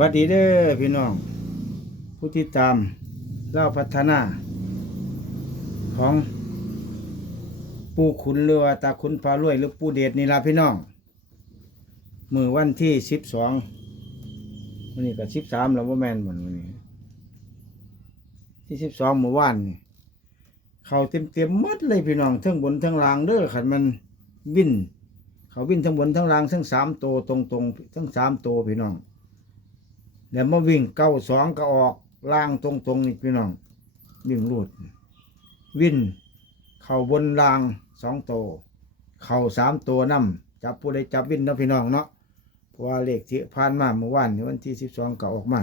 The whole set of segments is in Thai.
วัสดีเด้อพี่น้อง ผู้ที่ตามเล่าพัฒนา ของปู่ขุนหรือว่าตาขุนพารวยหรือปู่เดชนี่ละพี่น้องมือวันที่สิบสองวันนี้ก็สิบสามแล้วว่าแมนเหมือนวันนี้ ที่สิบสองเมื่อวานเขาเต็มเต็มมัดเลยพี่น้องทั้งบนทั้งล่างเด้อขันมันวิ่นเขาวิ่นทั้งบนทั้งล่างทั้งสามตัวตรงตรงๆทั้งสามตัวพี่น้อง แล้วมาวิ่งเก้าสองก็ออกล่างตรงๆนี่พี่น้องวิ่งรูด วิ่นเข่าบนล่างสองตัวเข่าสามตัวนํจับผู้ใดจับวิ่นเนาะพี่น้องเนาะเพราะว่าเลขที่ผ่านมาเมื่อวานวันที่สิบสองก็ออกมา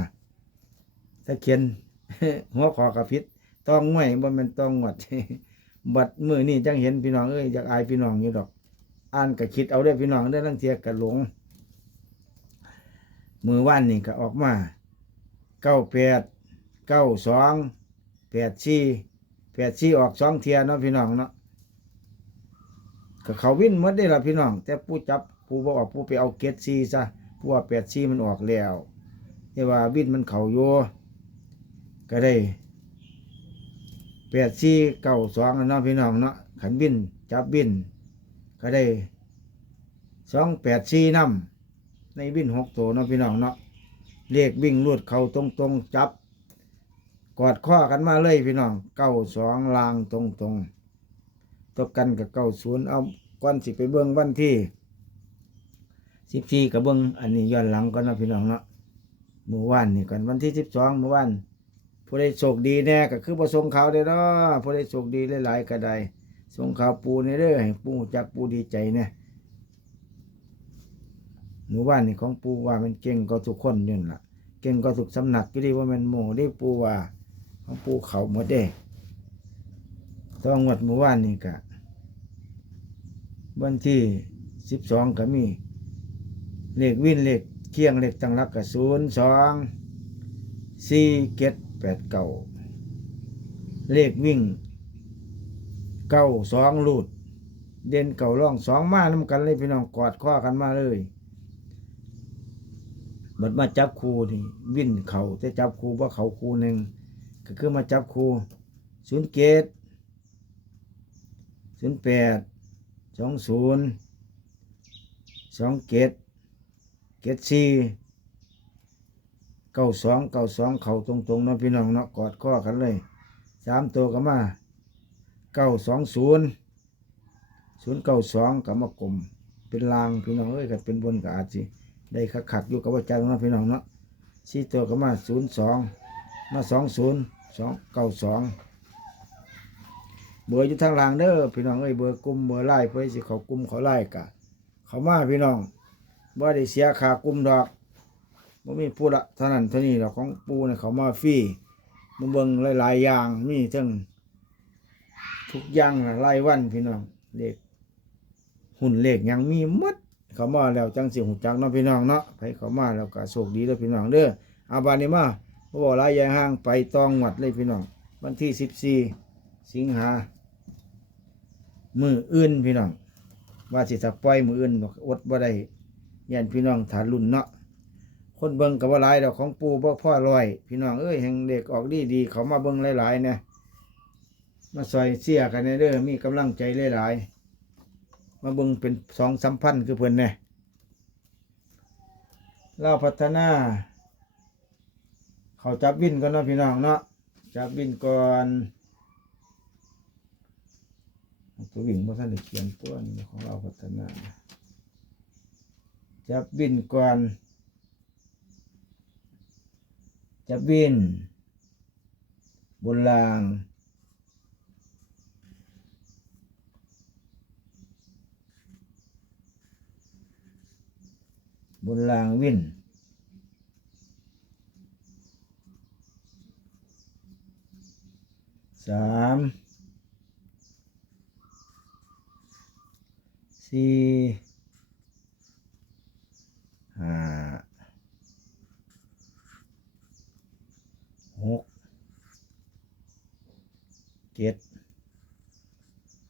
ถ้าเขียนหัวขอกระพิษต้องง่วยบ่มันต้องงดบัดมือนี่จังเห็นพี่น้องเอ้ยอยากอายพี่น้องอยู่ดอก อ่านก็คิดเอาได้พี่น้องได้อลังเทียกระหลง มือว่านนี่ก็ออกมาเก้าแปดเก้าสองแปดสี่แปดสี่ออกสองเทียเนาะพี่น้องเนาะก็เขาวิ่นมดได้ละพี่น้อง แต่ผู้จับผู้บออกผู้ไปเอาเกตซีซะผู้ว่าแปดซีมันออกแล้วแต่ว่าวิ่นมันเข่าโยก็ได้แปดซีเก้าสองเนาะพี่น้องเนาะขันบินจับบินก็ได้สองแปดสี่น้ำ ในวิ่นหกตัวเนาะพี่น้องเนาะเลขวิ่งลวดเข่าตรงตรงจับ กอดข้อกันมาเลยพี่น้องเก้าสองลางตรงตรงตบกันกับเก้าศูนย์เอาก่อนสิไปเบิ้องวันที่สิบสี่กับเบิ้องอันนี้ย้อนหลังก่อนนะพี่น้องเนาะเมื่อวานนี่ก่อนวันที่สิบสองเมื่อวานผู้ใดโชคดีแน่ก็คือประสงเขาได้เนาะผู้ใดโชคดีหลายๆก็ได้ส่งข่าวปูในเด้อให้ปูจักปูดีใจเนี่ย หนูว่านี่ของปูว่ามันเก่งก็ทุกคนยืนนล่ะ เก่งก็ทุกสำนักก็ดีว่ามันโมได้ปูว่า ของปูเขาหมดเด้ต้องงวดเมื่อวานนี่กะวันที่สิบสองก็มีเลขวินเลขเคียงเลขตั้งรักกับศูนย์สองสี่เจ็ดแปดเก้าเลขวิ่งเก้าสองลูด เด่นเก่าร่องสองมาน้ำกันเลยพี่น้องกอดข้อกันมาเลย บัดมาจับครูนี่วิ่นเขาแต่จับครูว่าเขาครูหนึ่งก็คือมาจับครูศูนย์เกตศูนย์แปดสองศูนย์สองเกตเกตสี่เก้าสองเก้าสองเขาตรงๆเนาะพี่น้องเนาะกอดข้อกันเลยสามตัวก็มาเก้าสองศูนย์ศูนย์เก้าสองกับมากลมเป็นลางพี่น้องเอ้ยกับเป็นบนกับอาจสิ ได้ขักขักอยู่กับว่าจังเนะพี่น้องเนาะสี่ตัวก็มาศูนย์สองมาสองศูนย์สองเก้าสองเบอร์อยู่ทางล่างเด้อพี่น้องเอ้ยเบอร์กลุ่มเบอร์ไล่เพื่อสิเขากลุ่มเขาไล่กะ เขามาพี่น้องบ่ได้เสียค่ากลุ่มดอกบ่มีพูดละเท่านั้นเท่านี้ดอกของปูเนี่ยเขามาฟรีมาเบิ่งหลายๆอย่างมีทั้งทุกอย่างนะรายวันพี่น้องเลขหุ่นเลขยังมีหมด เขามาแล้วจังสิหูจักเนาะพี่น้องเนาะไปเขามาแล้วก็โชคดีแล้วพี่น้องเด้ออาบานนี้มาบ่บอกลายอยางห่างไปตองหวัดเลยพี่น้องวันที่สิบสี่สิงหามืออื่นพี่น้อง ว่าสิถ้าปล่อยมืออื่นอดบ่ได้ยันพี่น้องฐานรุ่นเนาะคนเบิ่งกับว่าลายดอกของปูบ่พ่อลอย พี่น้องเอ้ยแห่งเด็กออกดีดีเขามาเบิ่งหลายๆเนี่ยมาซอยเสียกันในเด้อมีกำลังใจหลายๆ มาเบิ่งเป็นสองสัมพันคือเพิ่อนเนี่ยเราพัฒนา เขาจับวินก่อนเนาะพี่น้องเนาะจับวินก่อนตัววิ่งบ่ทันได้เขียนตัวนี้ของเราพัฒนา จับวินก่อน จับวินบนราง บนรางวินสามสี่ห้าหกเจ็ด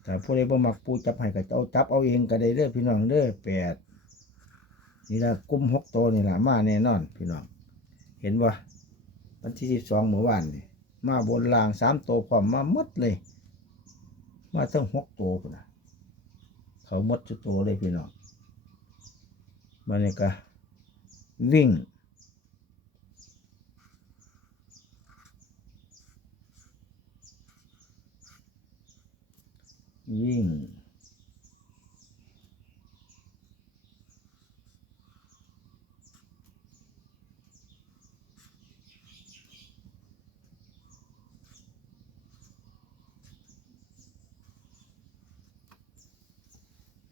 ถ้าผู้ใดบ่มักปูจับให้ก็เอาจับเอาเองก็ได้เด้อพี่น้องเด้อแปด นี่ละกลุ่มหกตัวนี่ละมาแน่นอน พี่น้อง เห็นบ่วันที่สิบสองเมื่อวานนี่มาบนรางสามโตวพร้อมมาหมดเลย มาตั้งหกโตวนะเขาหมดจุดโตวเลยพี่น้องมันนี่ก็วิ่งวิ่ง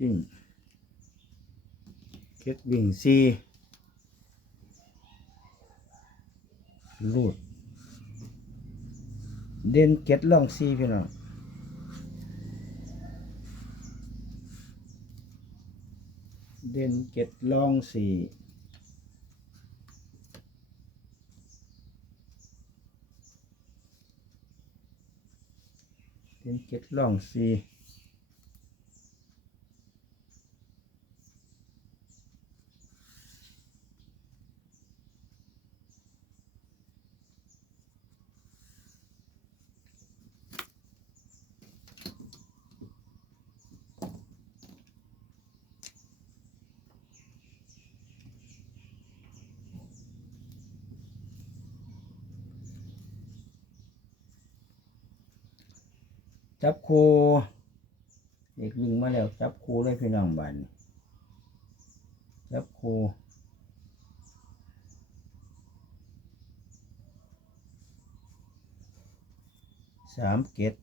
วิ่งเก็ดวิ่งซีรูด เด่นเก็ดล่องซีพี่น้องเด่นเก็ดล่องสีเด่นเก็ดล่องสี จับคูอีกหนึ่งมาแล้ว จับคูเลยพี่น้องบ้านจับคูสามเกต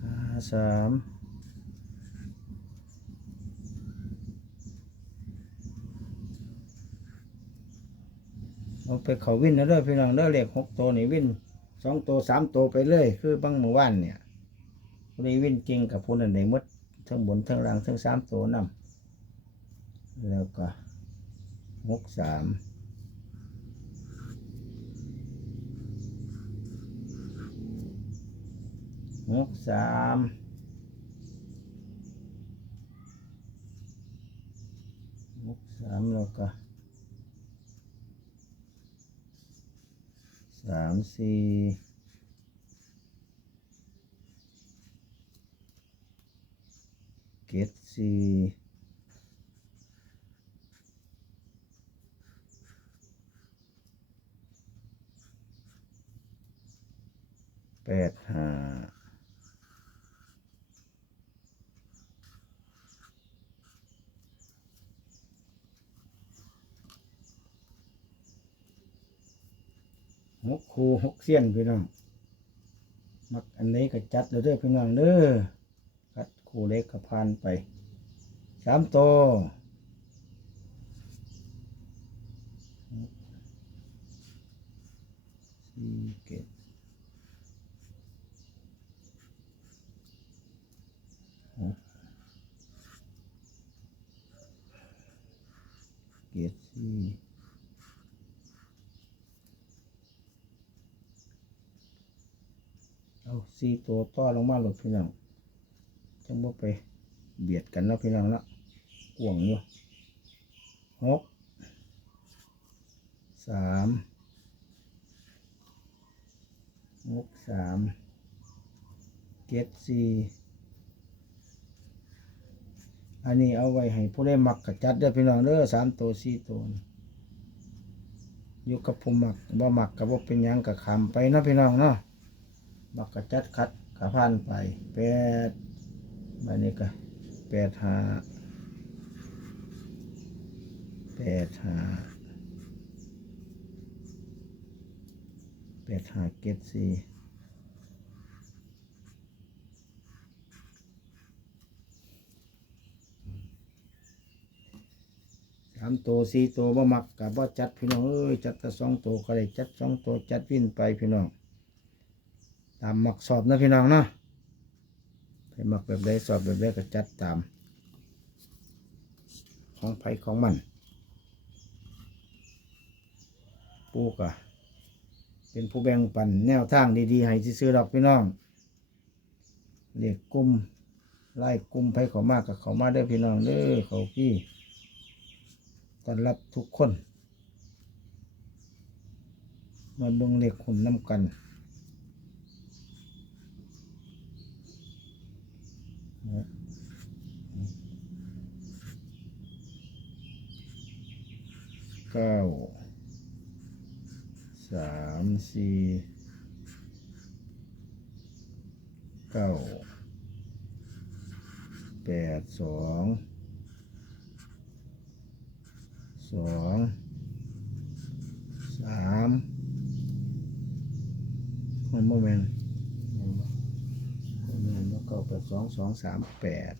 ห้าสาม เอาไปเขาวิ่นนะเด้อพี่น้องเด้อเลขหกตัวนี่วิ่นสองตัวสามตัวไปเลยคือบางเมื่อวานเนี่ยพอดีวินจริงกับพูนันในมดทั้งบนทั้งล่างทั้งสามตัวนำแล้วก็หกสามหกสามหกสามแล้วก็ สามสี่เกตสี่แปดห้า หกคูหกเสี้ยนพี่น้องมักอันนี้ก็จัดเลยเด้อพี่น้องเด้อคัดคูเล็กกับพานไปสามตัวสี่เกตหกเกตสี่เอา สี่ตัวต่อลงมาหลดพี่น้องจังบ่ไปเบียดกันเนาะพี่น้องเนาะกวงอยู่หกสามหกสามเจ็ดสี่อันนี้เอาไว้ให้ผู้ได้มักกระจัดเด้อพี่น้องเด้อสามตัวสี่ตัวอยู่กับผู้มักบ่มักกับบ่เป็นยังกับคำไปนะพี่น้องเนาะ มักกระจัดคัดกระพันไปแปดบันนี้ก็แปดหาแปดหาแปดหาเจ็ดสี่สามตัวสี่ตัวบ่มักกับบ่จัดพี่น้องเอ้ยจัดแต่สองตัวก็ได้จัดสองตัวจัดวิ่นไปพี่น้อง ตามหมักสอบนะพี่น้องเนาะไปหมักแบบใดสอบแบบใดก็จัดตาม ของไผของมัน ปูกะเป็นผู้แบ่งปันแนวทางดีๆ ให้ซื้อดอกพี่น้องเรียกกลุ่มไล่กลุ่มไปเขามากกับเขามาเด้พี่น้องเด้อเขาพี่ต้อนรับทุกคนมาเบิ่งเลขหุ่นน้ำกัน เก้าสามสี่เก้าแปดสองสองสามมันโมเมนต์โมเมนต์เก้าแปดสองสองสามแปด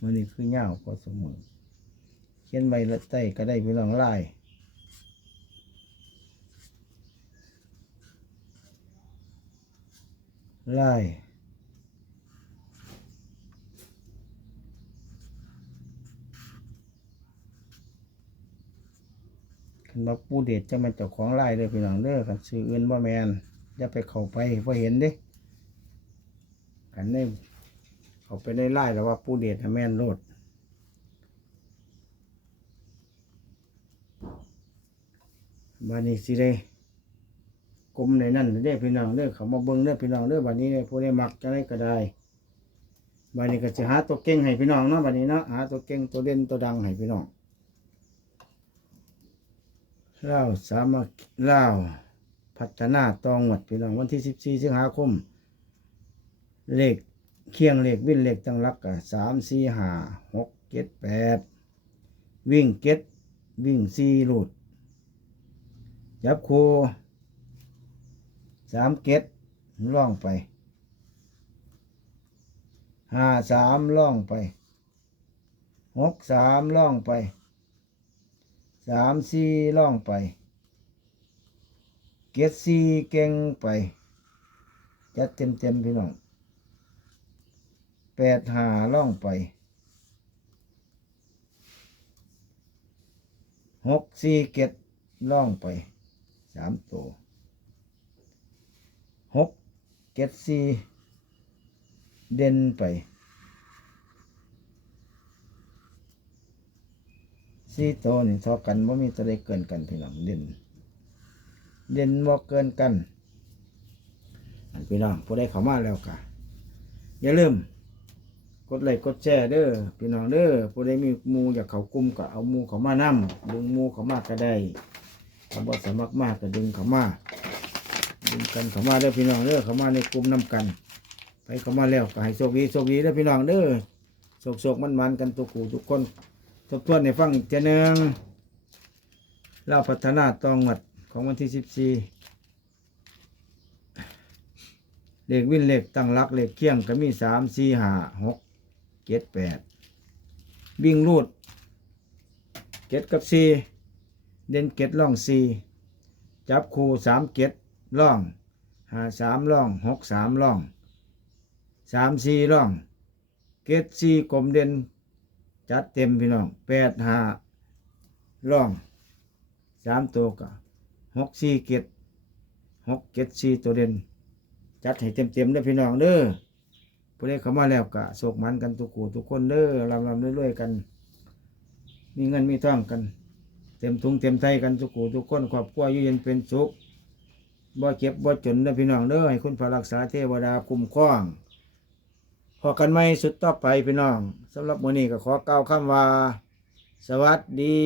มันนี่คือเงาวพอสมอเขียนใบละใต้ก็ได้พี่น้องไล่ไล่คันว่าปูเดชจะมาเจ้าของไล่เลยพี่น้องเด้อกันซื้ออื่นบ่แมน อย่าไปเข้าไปพอเห็นเด้กันได้เขาไปได้ไล่แล้วว่าปูเดชแม่นโลดบานี้สิได้กลมในนั่นได้พี่น้องเด้อเขามาเบิ่งเด้อพี่น้องเด้อบานนี้ผู้ได้มักจะได้ก็ได้บานนี้ก็จะหาตัวเก่งให้พี่น้องเนาะบานี้เนาะหาตัวเก่งตัวเด่นตัวดังให้พี่น้องเล่าสามัคเล่า พัฒนาตองหวดพี่น้องวันที่สิบสี่สิงหาคม เลขเคียงเลขวิ่นเลขตั้งรักกะสามสี่ห้าหกเจ็ดแปดวิ่งเจ็ดวิ่งสี่หลุดจับโคสามเก็ดล่องไปห้าสามล่องไปหกสามล่องไปสามสี่ล่องไป เก็ดสี่เก่งไป จัดเต็มเต็มพี่น้องแปดหาล่องไปหกสี่เก็ดล่องไปสามตัวหกเจ็ดสี่เด่นไปสี่ตัวนี่เท่ากันว่ามีตัวใดเกินกันพี่น้องเด่น เด่นบ่เกินกันอันพี่น้องผู้ใดเข้ามาแล้วกะอย่าลืมกดไลค์กดแชร์เด้อพี่น้องเด้อผู้ใดมีมูอยากเขากลุ่มก็เอามูเขามานํดึงมูเขามาก็ได้เขาบอสมัครมากก็ดึงเขามาดึงกันเขามาเด้อพี่น้องเด้อเขามาในกลุ่มน้ำกัน ไปเขามาแล้วก็ให้โชคดีโชคดีเด้อพี่น้องเด้อโชคโชคมันมันกันทุกคู่ทุกคนทบทวนในฟังอีกเจานึงเราพัฒนาตองหวัด ของวันที่สิบสี่เลขวิ่นเลขตั้งรักเลขเคียงก็มีสามสี่ห้าหกเจ็ดแปดวิ่งรูดเจ็ดกับสี่เด่นเก็ดล่องสี่จับคูสามเก็ดล่องหาสามล่องหกสามล่องสามสี่ล่องเก็ดสี่กลมเด่นจัดเต็มพี่น้องแปดหาล่องสามตัวก็ หกสี่เก็ดหกเก็ดสี่ตัวเด่นจัดให้เต็มเต็มๆเด้อพี่น้องเด้อผู้ใดเข้ามาแล้วก็โศกมันกันทุกคู่ทุกคนเด้อลำลำเรื่อยๆกัน มีเงินมีทองกัน เต็มทุงเต็มไทยกันทุกคู่ทุกคนครอบครัวอยู่เย็นเป็นสุขบ่เจ็บบ่จนนะพี่น้องเด้อให้คุณพระรักษาเทวดาคุ้มครองพอกันไหมสุดต่อไปพี่น้องสำหรับมื้อนี้ก็ขอเกล่าคำว่า สวัสดี